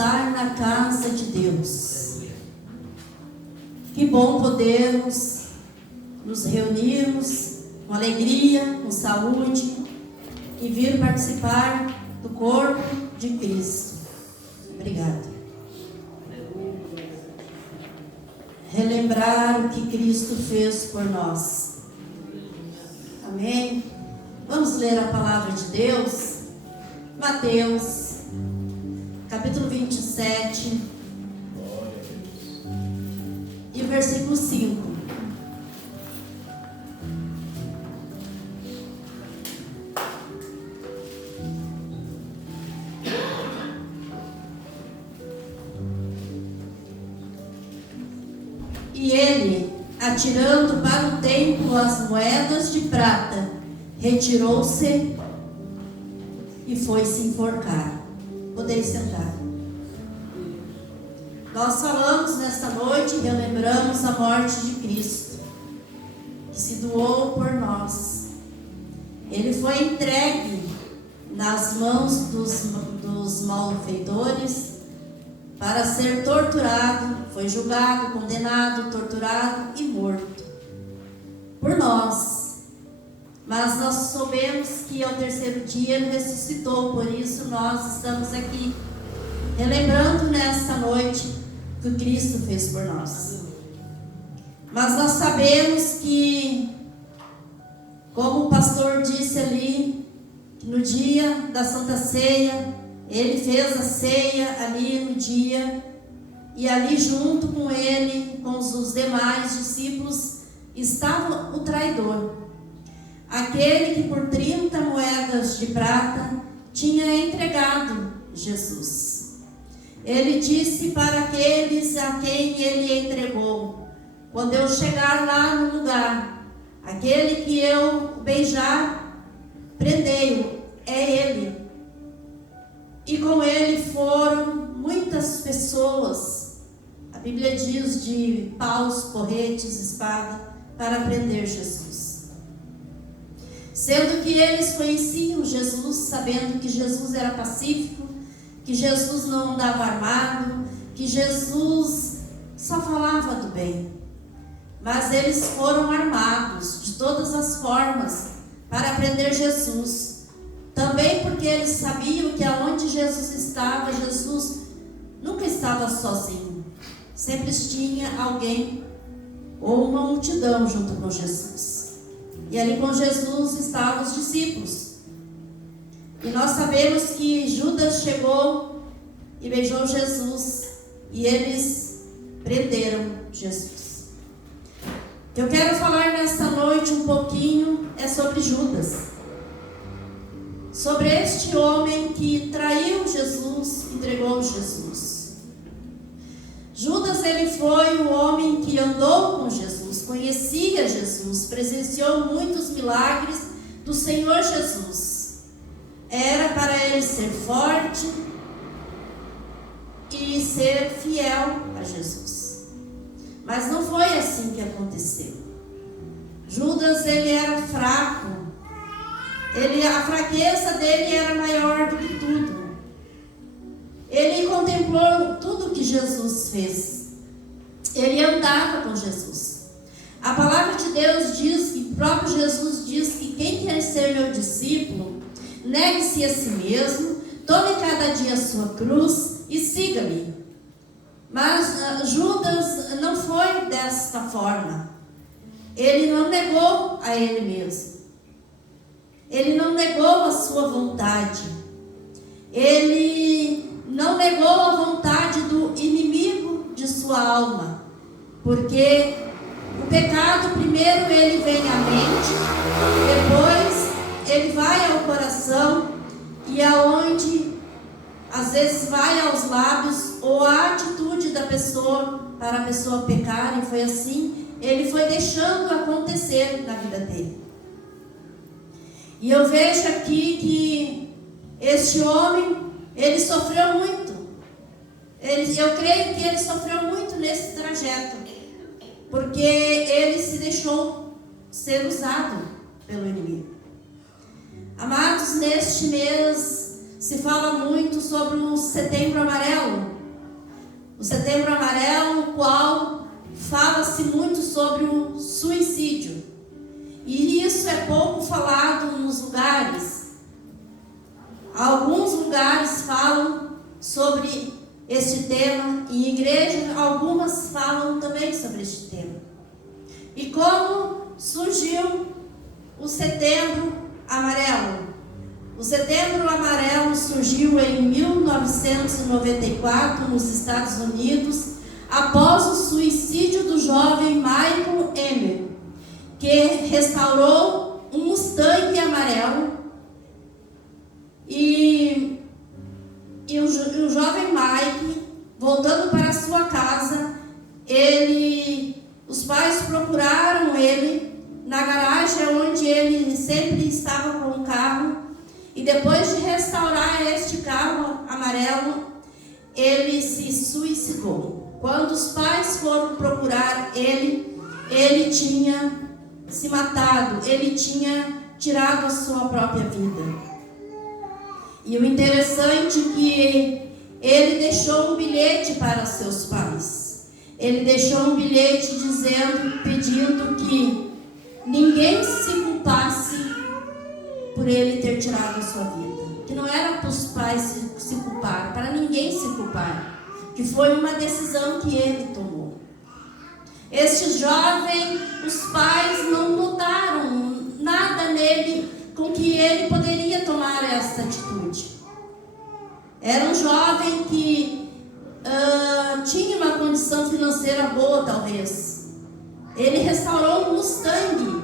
estar na casa de Deus. Que bom podermos nos reunirmos com alegria, com saúde e vir participar do corpo de Cristo. Obrigada. Relembrar o que Cristo fez por nós. Amém? Vamos ler a palavra de Deus. Mateus, capítulo 27, e versículo 5. E ele, atirando para o templo as moedas de prata, retirou-se e foi se enforcar. Podeis sentar. Nós falamos nesta noite, relembramos a morte de Cristo, que se doou por nós. Ele foi entregue nas mãos dos malfeitores para ser torturado, foi julgado, condenado, torturado e morto por nós. Mas nós soubemos que ao terceiro dia ele ressuscitou, por isso nós estamos aqui relembrando nesta noite o que Cristo fez por nós. Mas nós sabemos que, como o pastor disse ali, que no dia da Santa Ceia, ele fez a ceia ali no dia, e ali junto com ele, com os demais discípulos, estava o traidor. Aquele que por 30 moedas de prata tinha entregado Jesus. Ele disse para aqueles a quem ele entregou: quando eu chegar lá no lugar, aquele que eu beijar, prendei-o, é ele. E com ele foram muitas pessoas, a Bíblia diz, de paus, porretes, espada, para prender Jesus. Sendo que eles conheciam Jesus, sabendo que Jesus era pacífico, que Jesus não andava armado, que Jesus só falava do bem. Mas eles foram armados de todas as formas para prender Jesus. Também porque eles sabiam que aonde Jesus estava, Jesus nunca estava sozinho. Sempre tinha alguém ou uma multidão junto com Jesus. E ali com Jesus estavam os discípulos. E nós sabemos que Judas chegou e beijou Jesus. E eles prenderam Jesus. O que eu quero falar nesta noite um pouquinho é sobre Judas. Sobre este homem que traiu Jesus, entregou Jesus. Judas, ele foi o homem que andou com Jesus, conhecia Jesus, presenciou muitos milagres do Senhor Jesus. Era para ele ser forte e ser fiel a Jesus. Mas não foi assim que aconteceu. Judas, ele era fraco. A fraqueza dele era maior do que tudo. Ele contemplou tudo que Jesus fez. Ele andava com Jesus. A palavra de Deus diz, e o próprio Jesus diz, que quem quer ser meu discípulo, negue-se a si mesmo, tome cada dia a sua cruz e siga-me. Mas Judas não foi desta forma. Ele não negou a ele mesmo. Ele não negou a sua vontade. Ele não negou a vontade do inimigo de sua alma. Porque o pecado, primeiro ele vem à mente, depois ele vai ao coração, e aonde às vezes vai aos lábios, ou a atitude da pessoa para a pessoa pecar, e foi assim, ele foi deixando acontecer na vida dele. E eu vejo aqui que este homem, ele sofreu muito. Eu creio que ele sofreu muito nesse trajeto, porque ele se deixou ser usado pelo inimigo. Amados, neste mês se fala muito sobre o Setembro Amarelo. O Setembro Amarelo, no qual fala-se muito sobre o suicídio. E isso é pouco falado nos lugares. Alguns lugares falam sobre este tema, e em igrejas algumas falam também sobre este tema. E como surgiu o Setembro Amarelo? O Setembro Amarelo surgiu em 1994 nos Estados Unidos, após o suicídio do jovem Michael Emmer, que restaurou um Mustang amarelo. E o jovem Mike, voltando para sua casa, os pais procuraram ele na garagem onde ele sempre estava com o carro. E depois de restaurar este carro amarelo, ele se suicidou. Quando os pais foram procurar ele tinha se matado, ele tinha tirado a sua própria vida. E o interessante é que ele deixou um bilhete para seus pais. Ele deixou um bilhete pedindo que ninguém se culpasse por ele ter tirado a sua vida. Que não era para os pais se culpar, para ninguém se culpar. Que foi uma decisão que ele tomou. Este jovem, os pais não notaram nada nele com que ele poderia tomar essa atitude. Era um jovem que tinha uma condição financeira boa, talvez. Ele restaurou um Mustang.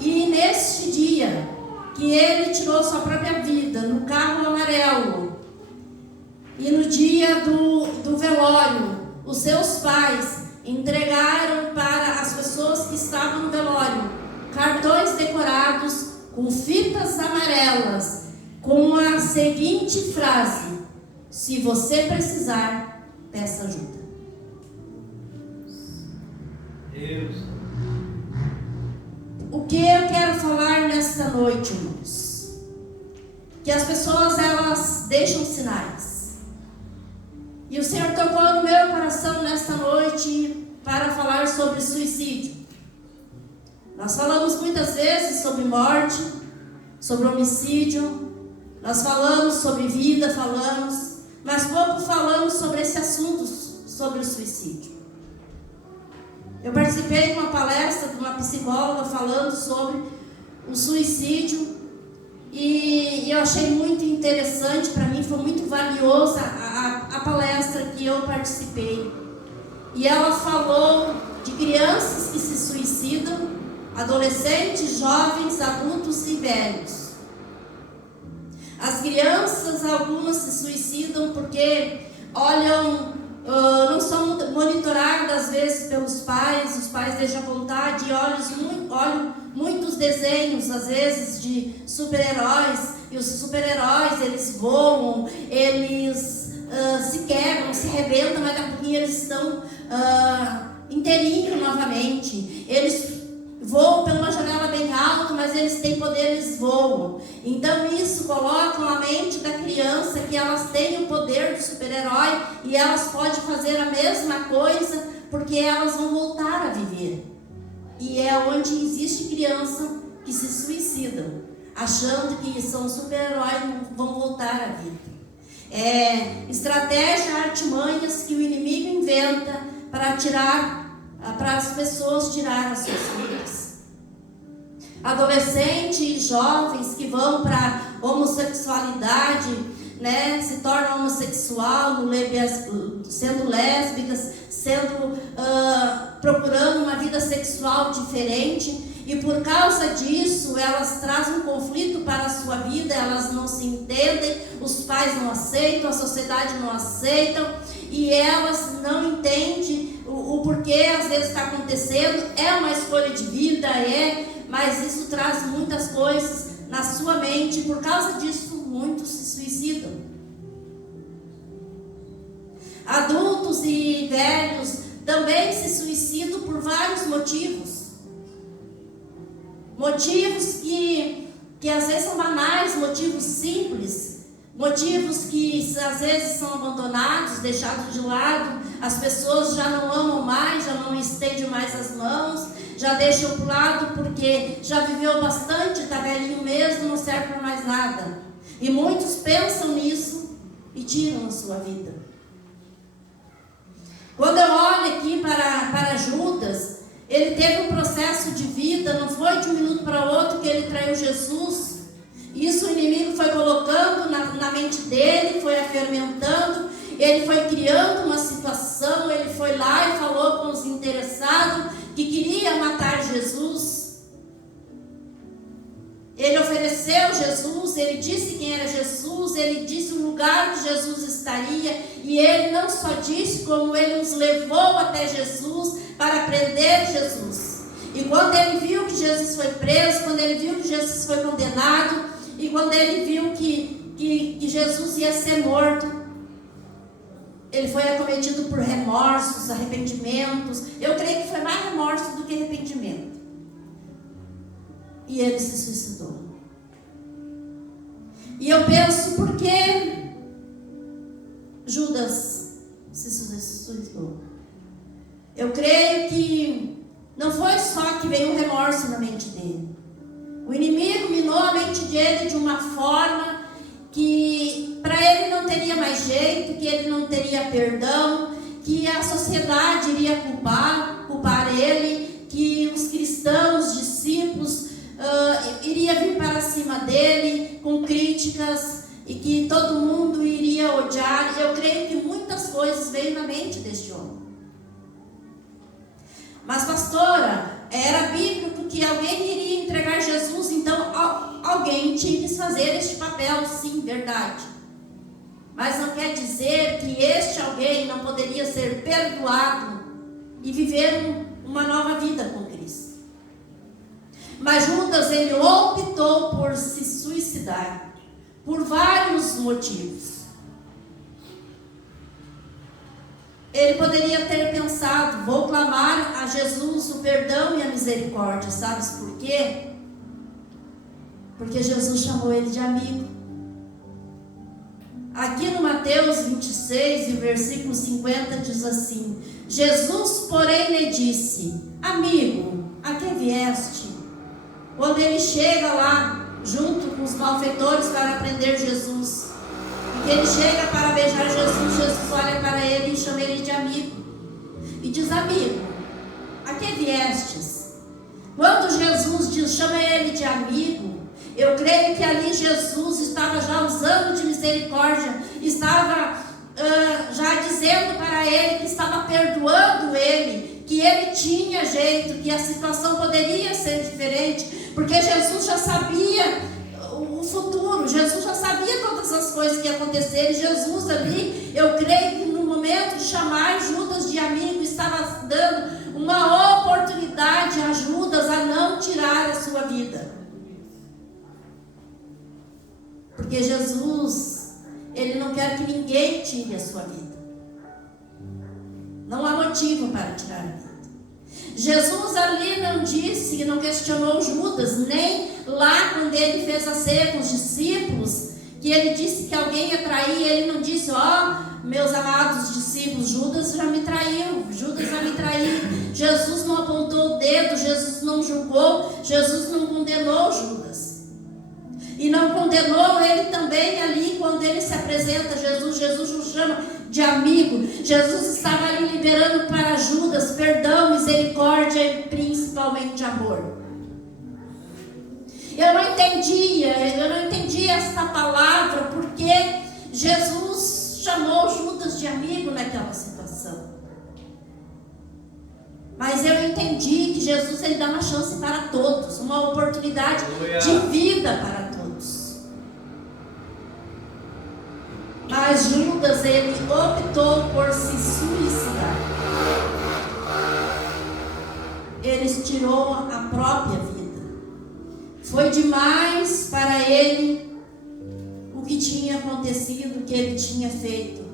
E neste dia que ele tirou sua própria vida, no carro amarelo, e no dia do velório, os seus pais entregaram para as pessoas que estavam no velório cartões decorados com fitas amarelas, com a seguinte frase: se você precisar, peça ajuda. Deus. O que eu quero falar nesta noite, irmãos? Que as pessoas, elas deixam sinais. E o Senhor tocou no meu coração nesta noite para falar sobre suicídio. Nós falamos muitas vezes sobre morte, sobre homicídio, nós falamos sobre vida, mas pouco falamos sobre esse assunto, sobre o suicídio. Eu participei de uma palestra de uma psicóloga falando sobre o suicídio e eu achei muito interessante, para mim foi muito valiosa a palestra que eu participei. E ela falou de crianças que se suicidam, adolescentes, jovens, adultos e velhos. As crianças, algumas se suicidam porque não são monitoradas às vezes pelos pais, os pais deixam à vontade e olham muitos desenhos, às vezes, de super-heróis, e os super-heróis, eles voam, eles se quebram, se arrebentam, mas daqui a pouquinho eles estão inteirinho novamente. Eles voam pela janela bem alta, mas eles têm poder, eles voam. Então isso coloca na mente da criança que elas têm o poder do super-herói e elas podem fazer a mesma coisa porque elas vão voltar a viver. E é onde existe criança que se suicidam, achando que são super-heróis e vão voltar à vida. Estratégia, artimanhas que o inimigo inventa para as pessoas tirar as suas vidas. Adolescentes e jovens que vão para homossexualidade, se tornam homossexual, sendo lésbicas, procurando uma vida sexual diferente. E por causa disso, elas trazem um conflito para a sua vida, elas não se entendem, os pais não aceitam, a sociedade não aceita, e elas não entendem o porquê às vezes está acontecendo. É uma escolha de vida, mas isso traz muitas coisas na sua mente, e por causa disso, muitos se suicidam. Adultos e velhos também se suicidam por vários motivos. Motivos que às vezes são banais, motivos simples, motivos que às vezes são abandonados, deixados de lado, as pessoas já não amam mais, já não estendem mais as mãos, já deixam para o lado porque já viveu bastante, está velhinho mesmo, não serve para mais nada. E muitos pensam nisso e tiram a sua vida. Quando eu olho aqui para Judas, ele teve um processo de vida, não foi de um minuto para outro que ele traiu Jesus. Isso o inimigo foi colocando na mente dele, foi fermentando, ele foi criando uma situação, ele foi lá e falou com os interessados que queria matar Jesus. Ele ofereceu Jesus, ele disse quem era Jesus, ele disse o lugar que Jesus estaria, e ele não só disse, como ele nos levou até Jesus para prender Jesus. E quando ele viu que Jesus foi preso, quando ele viu que Jesus foi condenado, e quando ele viu que Jesus ia ser morto, ele foi acometido por remorsos, arrependimentos. Eu creio que foi mais remorso do que arrependimento. E ele se suicidou. E eu penso, por que Judas se suicidou? Eu creio que não foi só que veio um remorso na mente dele. O inimigo minou a mente dele de uma forma que para ele não teria mais jeito, que ele não teria perdão, que a sociedade iria culpar ele, que os cristãos, discípulos, iria vir para cima dele com críticas e que todo mundo iria odiar. Eu creio que muitas coisas veio na mente deste homem. Mas, pastora, era bíblico que alguém iria entregar Jesus, então alguém tinha que fazer este papel, sim, verdade. Mas não quer dizer que este alguém não poderia ser perdoado e viver uma nova vida com Cristo. Mas Judas, ele optou por se suicidar por vários motivos. Ele poderia ter pensado, vou clamar a Jesus o perdão e a misericórdia. Sabes por quê? Porque Jesus chamou ele de amigo. Aqui no Mateus 26, e versículo 50, diz assim: Jesus, porém, lhe disse: amigo, a que vieste? Quando ele chega lá, junto com os malfeitores para prender Jesus, e que ele chega para beijar Jesus, Jesus olha para ele e chama ele de amigo. E diz: amigo, a que viestes? Quando Jesus chama ele de amigo, eu creio que ali Jesus estava já usando de misericórdia, estava já dizendo para ele que estava perdoando ele, que ele tinha jeito, que a situação poderia ser diferente, porque Jesus já sabia o futuro, Jesus já sabia todas as coisas que iam acontecer. E Jesus ali, eu creio que no momento de chamar Judas de amigo, estava dando uma oportunidade a Judas a não tirar a sua vida. Porque Jesus, ele não quer que ninguém tire a sua vida. Não há motivo para tirar a vida. Jesus ali não disse, não questionou Judas, nem lá quando ele fez a ceia com os discípulos, que ele disse que alguém ia trair. Ele não disse: meus amados discípulos, Judas já me traiu, Judas já me traiu. Jesus não apontou o dedo, Jesus não julgou, Jesus não condenou Judas. E não condenou ele também ali quando ele se apresenta a Jesus. Jesus o chama de amigo. Jesus estava ali liberando para Judas perdão, misericórdia e principalmente amor. Eu não entendia essa palavra, porque Jesus chamou Judas de amigo naquela situação. Mas eu entendi que Jesus, ele dá uma chance para todos, uma oportunidade de vida para todos. Mas Judas, ele optou por se suicidar. Ele tirou a própria vida. Foi demais para ele o que tinha acontecido, o que ele tinha feito.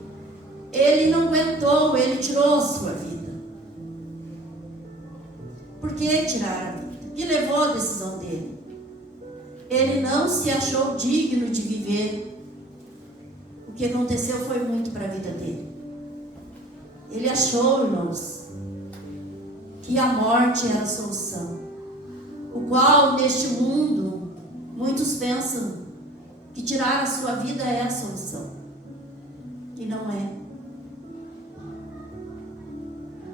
Ele não aguentou, ele tirou a sua vida. Por que tirar a vida? O que levou a decisão dele? Ele não se achou digno de viver. que aconteceu foi muito para a vida dele. Ele achou, irmãos, que a morte era a solução, o qual neste mundo muitos pensam que tirar a sua vida é a solução, e não é.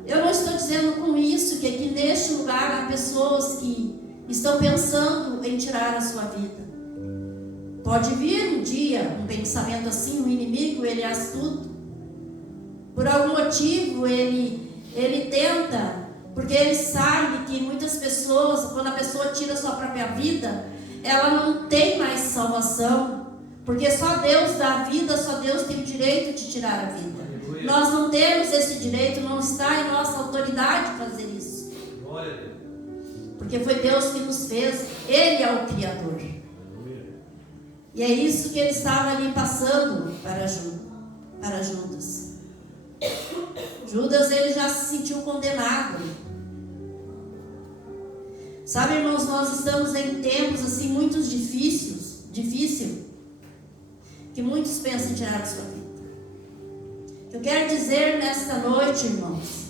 Eu não estou dizendo com isso que aqui neste lugar há pessoas que estão pensando em tirar a sua vida. Pode vir um dia um pensamento assim, o inimigo, ele é astuto. Por algum motivo ele tenta, porque ele sabe que muitas pessoas, quando a pessoa tira a sua própria vida, ela não tem mais salvação, porque só Deus dá a vida, só Deus tem o direito de tirar a vida. Aleluia. Nós não temos esse direito, não está em nossa autoridade fazer isso. Glória a Deus. Porque foi Deus que nos fez, Ele é o Criador. Aleluia. E é isso que ele estava ali passando para Judas. Judas, ele já se sentiu condenado. Sabe, irmãos, nós estamos em tempos assim muito difícil, que muitos pensam em tirar a sua vida. Eu quero dizer nesta noite, irmãos,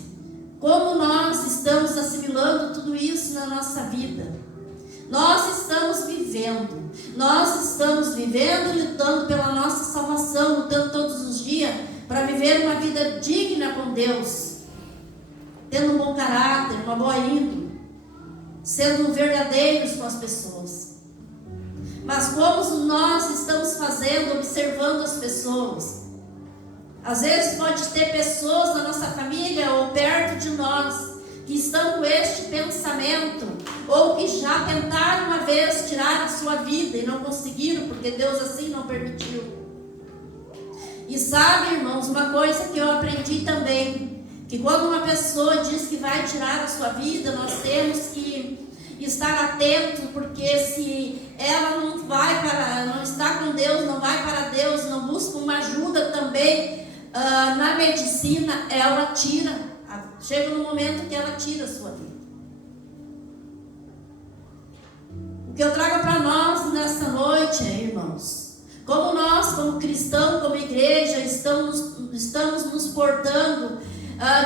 como nós estamos assimilando tudo isso na nossa vida. Nós estamos vivendo, lutando pela nossa salvação, lutando todos os dias para viver uma vida digna com Deus, tendo um bom caráter, uma boa índole, sendo verdadeiros com as pessoas. Mas como nós estamos fazendo, observando as pessoas? Às vezes pode ter pessoas na nossa família ou perto de nós que estão com este pensamento, ou que já tentaram uma vez tirar a sua vida e não conseguiram, porque Deus assim não permitiu. E sabe, irmãos, uma coisa que eu aprendi também, que quando uma pessoa diz que vai tirar a sua vida, nós temos que estar atento, porque se ela não está com Deus, não vai para Deus, não busca uma ajuda também na medicina, ela chega no momento que ela tira a sua vida. O que eu trago para nós nessa noite é, irmãos, como nós, como cristãos, como igreja, estamos nos portando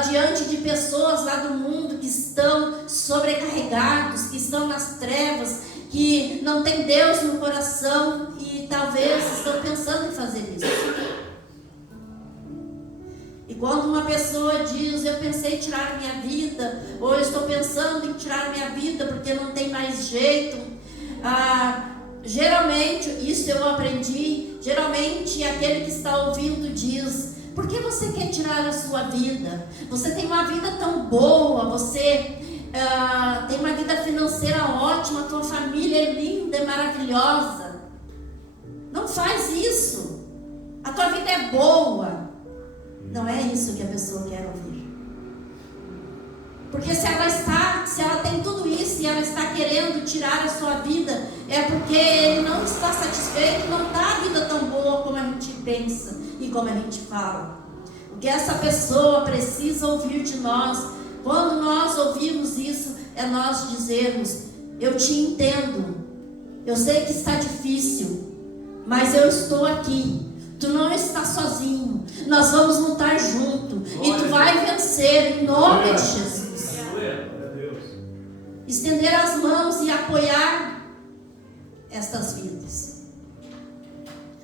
diante de pessoas lá do mundo que estão sobrecarregados, que estão nas trevas, que não tem Deus no coração e talvez estão pensando em fazer isso. E quando uma pessoa diz, eu pensei em tirar minha vida, ou eu estou pensando em tirar minha vida porque não tem mais jeito, geralmente, isso eu aprendi, geralmente aquele que está ouvindo diz, por que você quer tirar a sua vida? Você tem uma vida tão boa, você tem uma vida financeira ótima, tua família é linda, é maravilhosa. Não faz isso. A tua vida é boa. Não é isso que a pessoa quer ouvir. Porque se ela tem tudo isso e ela está querendo tirar a sua vida, é porque ele não está satisfeito, não está a vida tão boa como a gente pensa e como a gente fala. O que essa pessoa precisa ouvir de nós, quando nós ouvimos isso, é nós dizermos, eu te entendo, eu sei que está difícil, mas eu estou aqui. Tu não está sozinho. Nós vamos lutar junto. E tu vai vencer em nome de Jesus. Estender as mãos e apoiar estas vidas.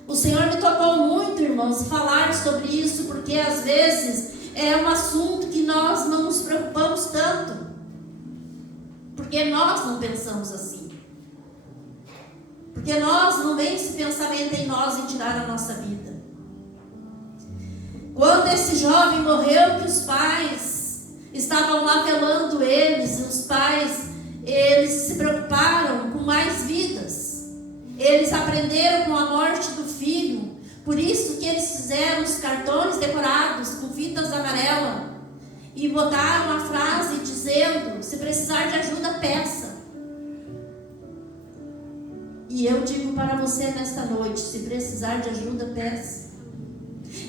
O Senhor me tocou muito, irmãos, falar sobre isso, porque às vezes é um assunto que nós não nos preocupamos tanto. Porque nós não pensamos assim. Porque nós não vem esse pensamento em nós em tirar a nossa vida. Quando esse jovem morreu, que os pais estavam lá velando eles, os pais, eles se preocuparam com mais vidas. Eles aprenderam com a morte do filho. Por isso que eles fizeram os cartões decorados com fitas amarelas e botaram a frase dizendo, se precisar de ajuda, peça. E eu digo para você nesta noite, se precisar de ajuda, peça.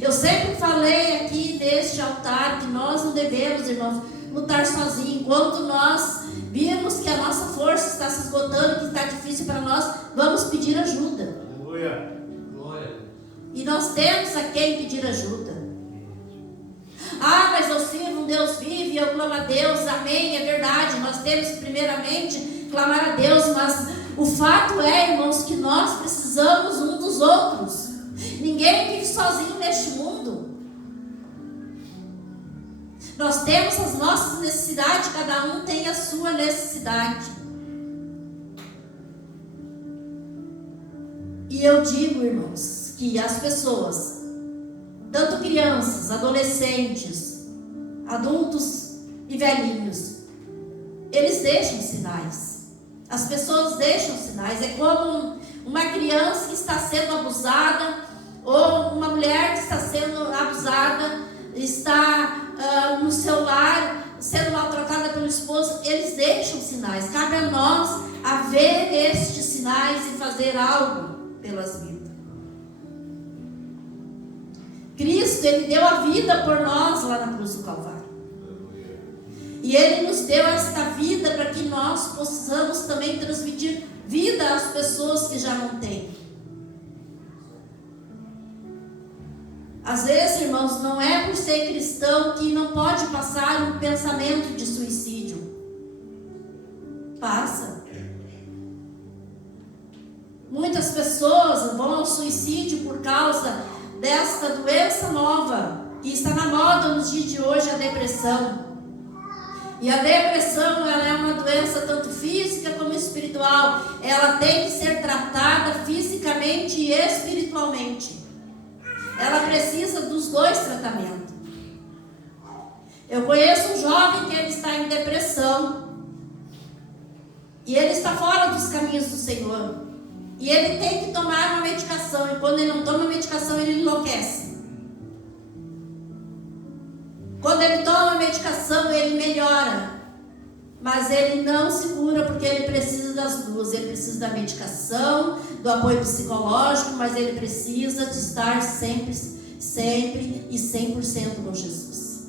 Eu sempre falei aqui neste altar que nós não devemos, irmãos, lutar sozinhos. Enquanto nós virmos que a nossa força está se esgotando, que está difícil para nós, vamos pedir ajuda. Aleluia. Glória. E nós temos a quem pedir ajuda. Ah, mas eu sirvo um Deus vivo e eu clamo a Deus. Amém, é verdade. Nós temos primeiramente clamar a Deus. Mas o fato é, irmãos, que nós precisamos um dos outros. Ninguém vive sozinho neste mundo. Nós temos as nossas necessidades. Cada um tem a sua necessidade. E eu digo, irmãos, que as pessoas, tanto crianças, adolescentes, adultos e velhinhos, eles deixam sinais. As pessoas deixam sinais. É como uma criança que está sendo abusada, ou uma mulher que está sendo abusada, está no seu lar, sendo maltratada pelo esposo. Eles deixam sinais. Cabe a nós a ver estes sinais e fazer algo pelas vidas. Cristo, Ele deu a vida por nós lá na cruz do Calvário. E Ele nos deu esta vida para que nós possamos também transmitir vida às pessoas que já não têm. Às vezes, irmãos, não é por ser cristão que não pode passar um pensamento de suicídio. Passa. Muitas pessoas vão ao suicídio por causa desta doença nova, que está na moda nos dias de hoje, a depressão. E a depressão, ela é uma doença tanto física como espiritual. Ela tem que ser tratada fisicamente e espiritualmente. Ela precisa dos dois tratamentos. Eu conheço um jovem que ele está em depressão. E ele está fora dos caminhos do Senhor. E ele tem que tomar uma medicação. E quando ele não toma a medicação, ele enlouquece. Quando ele toma a medicação, ele melhora. Mas ele não se cura, porque ele precisa das duas. Ele precisa da medicação, do apoio psicológico, mas ele precisa de estar sempre e 100% com Jesus.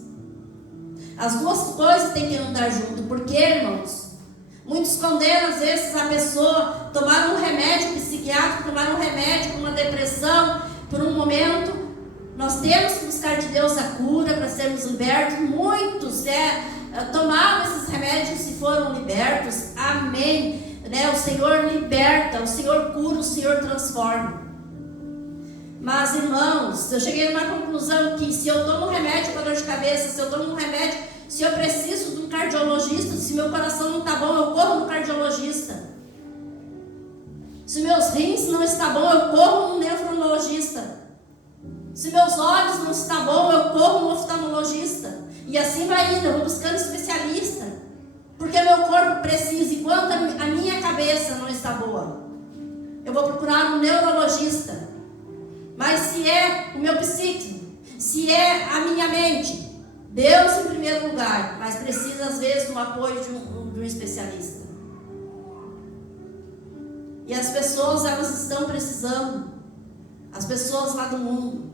As duas coisas têm que andar junto. Porque, irmãos, muitos condenam às vezes a pessoa tomar um remédio psiquiátrico, tomar um remédio para uma depressão, por um momento. Nós temos que buscar de Deus a cura para sermos libertos. Muitos tomaram esses remédios e foram libertos. Amém. O Senhor liberta, o Senhor cura, o Senhor transforma. Mas, irmãos, eu cheguei a uma conclusão que se eu tomo um remédio para dor de cabeça, se eu tomo um remédio, se eu preciso de um cardiologista, se meu coração não está bom, eu corro no cardiologista. Se meus rins não estão bom, eu corro no nefrologista. Se meus olhos não estão bom, eu corro no oftalmologista. E assim vai indo, eu vou buscando especialista. Porque meu corpo precisa, e quando a minha cabeça não está boa, eu vou procurar um neurologista. Mas se é o meu psíquico, se é a minha mente, Deus em primeiro lugar, mas precisa às vezes do apoio de um especialista. E as pessoas, elas estão precisando. As pessoas lá do mundo.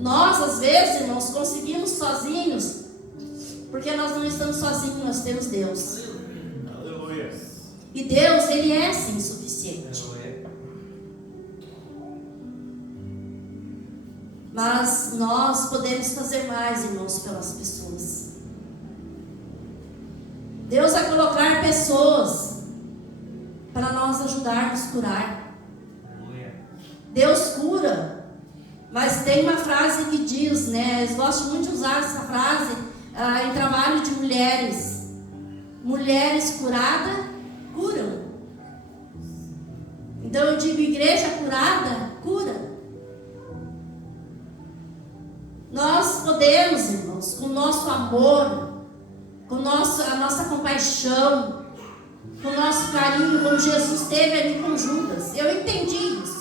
Nós, às vezes, irmãos, conseguimos sozinhos, porque nós não estamos sozinhos, nós temos Deus. Aleluia. E Deus, Ele é sim suficiente. Aleluia. Mas nós podemos fazer mais, irmãos, pelas pessoas. Deus vai colocar pessoas para nós ajudarmos a curar. Aleluia. Deus cura. Mas tem uma frase que diz, eu gosto muito de usar essa frase em trabalho de mulheres. Mulheres curadas, curam. Então eu digo, igreja curada, cura. Nós podemos, irmãos, com o nosso amor, com a nossa compaixão, com o nosso carinho, como Jesus teve ali com Judas. Eu entendi isso.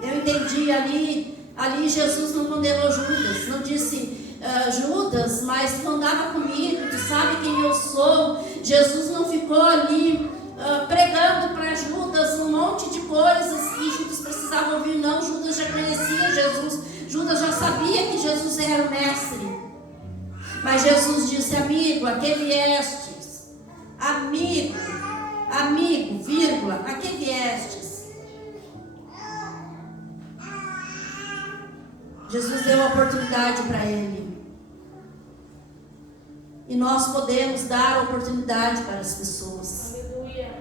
Eu entendi ali Jesus não condenou Judas, não disse Judas, mas tu andava comigo, tu sabe quem eu sou. Jesus não ficou ali pregando para Judas um monte de coisas que Judas precisava ouvir. Não, Judas já conhecia Jesus, Judas já sabia que Jesus era o mestre. Mas Jesus disse, amigo, a que viestes? Amigo, vírgula, a que viestes? Jesus deu a oportunidade para ele. E nós podemos dar a oportunidade para as pessoas. Aleluia.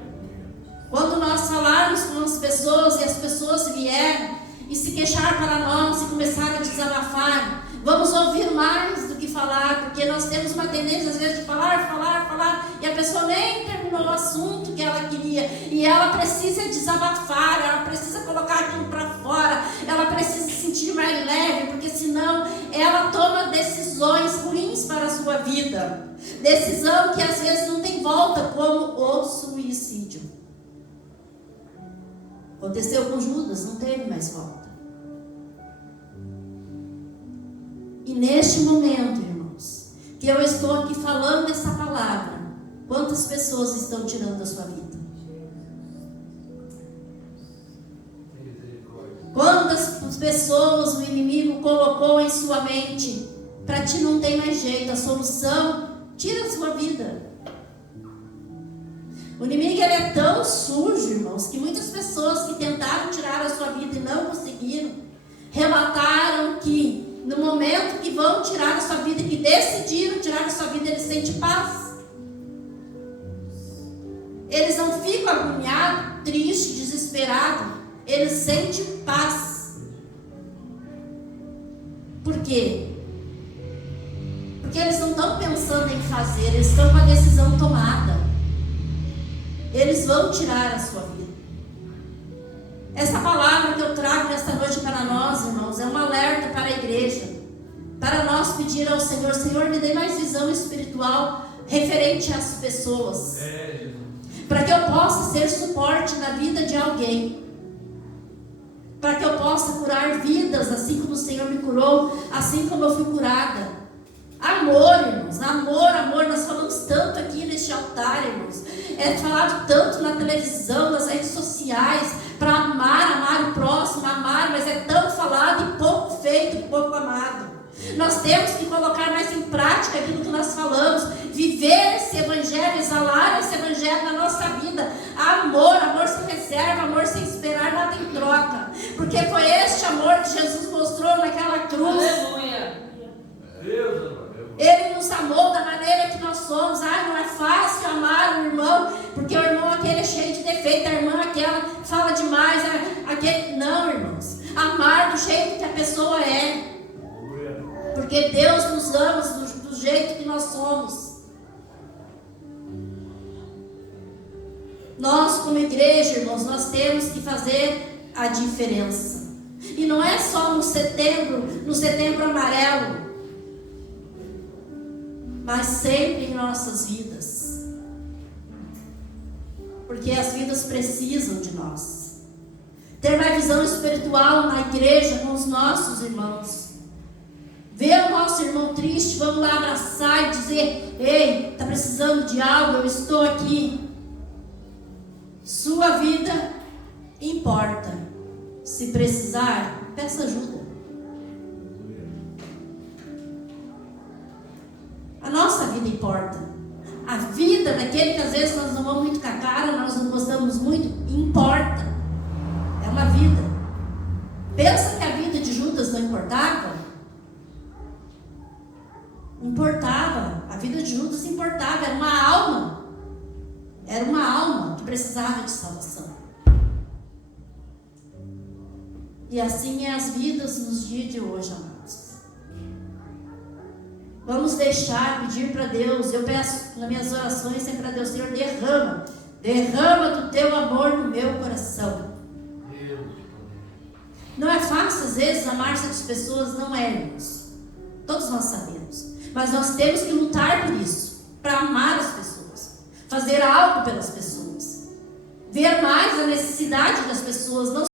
Quando nós falarmos com as pessoas e as pessoas vierem e se queixar para nós e começar a desabafar, vamos ouvir mais do que falar, porque nós temos uma tendência às vezes de falar, e a pessoa nem terminou o assunto que ela queria, e ela precisa desabafar, ela precisa colocar aquilo para fora, ela precisa se sentir mais leve, porque senão ela toma decisões ruins para a sua vida, decisão que às vezes não tem volta, como o suicídio. Aconteceu com Judas, não teve mais volta. E neste momento, irmãos, que eu estou aqui falando essa palavra, quantas pessoas estão tirando a sua vida? Quantas pessoas o inimigo colocou em sua mente? Para ti não tem mais jeito, a solução, tira a sua vida. O inimigo ele é tão sujo, irmãos, que muitas pessoas que tentaram tirar a sua vida e não conseguiram, relataram que no momento que vão tirar a sua vida, que decidiram tirar a sua vida, eles sentem paz. Eles não ficam agoniados, tristes, desesperados. Eles sentem paz. Por quê? Porque eles não estão pensando em fazer, eles estão com a decisão tomada. Eles vão tirar a sua vida. Essa palavra que eu trago nesta noite para nós, irmãos, é um alerta para a igreja, para nós pedir ao Senhor: Senhor, me dê mais visão espiritual referente às pessoas, para que eu possa ser suporte na vida de alguém, para que eu possa curar vidas, assim como o Senhor me curou, assim como eu fui curada. Amor, irmãos, amor, nós falamos tanto aqui neste altar, irmãos, é falado tanto na televisão, nas redes sociais, para amar o próximo, mas é tão falado e pouco feito, pouco amado. Nós temos que colocar mais em prática aquilo que nós falamos, viver esse evangelho, exalar esse evangelho na nossa vida. Amor sem reserva, amor sem esperar nada em troca, porque foi este amor que Jesus mostrou naquela cruz. Aleluia. Ele nos amou da maneira que nós somos. Não é fácil amar o irmão, porque o irmão aquele é cheio de defeito, a irmã aquela fala demais, não, irmãos, amar do jeito que a pessoa é, porque Deus nos ama do jeito que nós somos. Nós como igreja, irmãos, nós temos que fazer a diferença, e não é só no setembro amarelo, mas sempre em nossas vidas, porque as vidas precisam de nós. Ter mais visão espiritual na igreja com os nossos irmãos, ver o nosso irmão triste, vamos lá abraçar e dizer: ei, está precisando de algo, eu estou aqui. Sua vida importa. Se precisar, peça ajuda. A nossa vida importa. A vida daquele que às vezes nós não vamos muito com a cara, nós não gostamos muito, importa. É uma vida. Pensa que a vida de Judas não importava? Importava. A vida de Judas importava. Era uma alma. Era uma alma que precisava de salvação. E assim é as vidas nos dias de hoje, amados. Vamos pedir para Deus. Eu peço nas minhas orações sempre a Deus: Senhor, derrama do teu amor no meu coração. Não é fácil às vezes amar certas pessoas, não é, irmãos. Todos nós sabemos. Mas nós temos que lutar por isso, para amar as pessoas, fazer algo pelas pessoas, ver mais a necessidade das pessoas, não